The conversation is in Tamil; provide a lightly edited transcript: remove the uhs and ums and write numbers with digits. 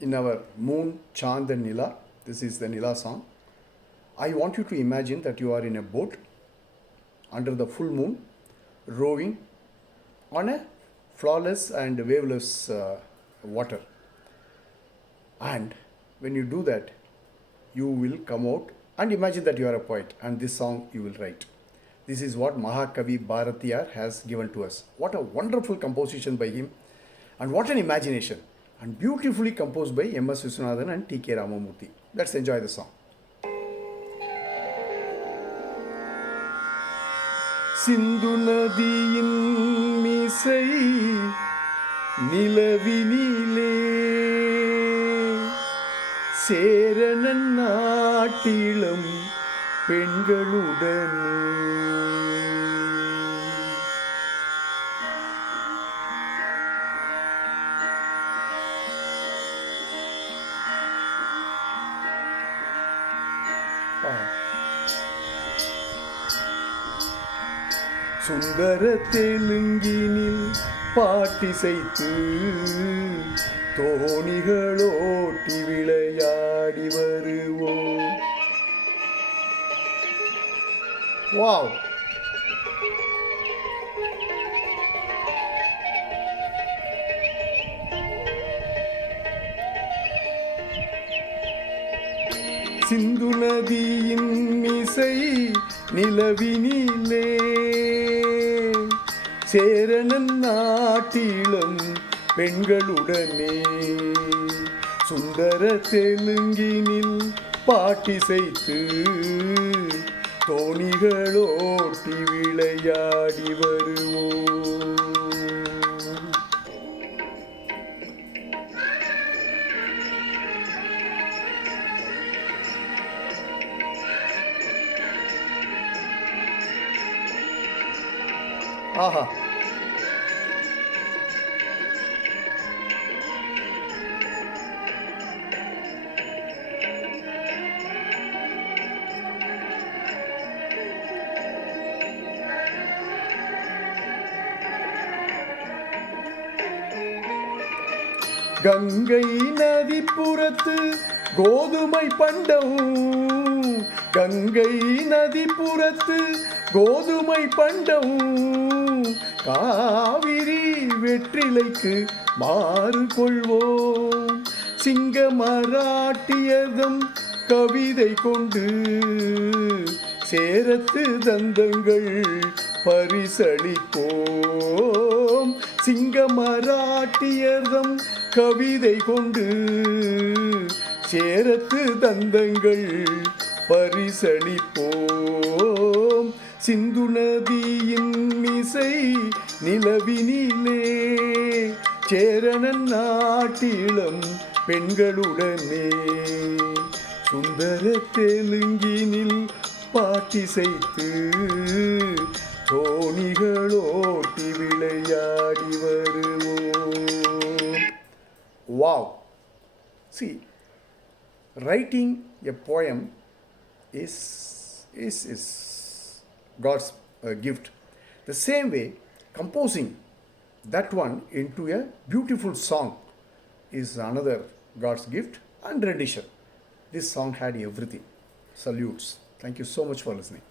in our Moon, Chand and Nila. This is the Nila song. I want you to imagine that you are in a boat under the full moon, rowing on a flawless and waveless water. And when you do that, you will come out and imagine that you are a poet, and this song you will write. This is what Mahakavi Bharatiyar has given to us. What a wonderful composition by him, and what an imagination, and beautifully composed by M.S. Viswanathan and T.K. Ramamurthy. Let's enjoy the song. சிந்து நதியின் மிசை நிலவினிலே சேரணன் நாட்டிலும் பெண்களுடன் சுந்தர தெலுங்கினில் பாட்டிசைத்து தோணிகளோட்டி விளையாடி வருவோம். வாவ்! சிந்து நதியின் மிசை நிலவினிலே சேரணன் நாட்டிலும் பெண்களுடனே சுந்தர தெலுங்கினில் பாட்டிசைத்து தோணிகளோட்டி விளையாடி வருவோம். ஆஹா! கங்கை நதிப்புறத்து கோதுமை பண்டம், கங்கை நதிப்புறத்து கோதுமை பண்டம், காவிரி வெற்றிலைக்கு மாறு கொள்வோம். சிங்க மராட்டியதம் கவிதை கொண்டு சேரத்து தந்தங்கள் பரிசளிப்போம். சிங்க மராட்டியதம் கவிதை கொண்டு சேரத்து தந்தங்கள் பரிசளிப்போம். சிந்து நதியின் மிசை நிலவினிலே சேரணன் நாட்டிலும் பெண்களுடனே சுந்தர தெலுங்கினில் பாட்டிசைத்து தோணிகளோட்டி விளையாடி வருவோம். Wow! See, writing a poem is God's gift. The same way, composing that one into a beautiful song is another God's gift and rendition. This song had everything. Salutes. Thank you so much for listening.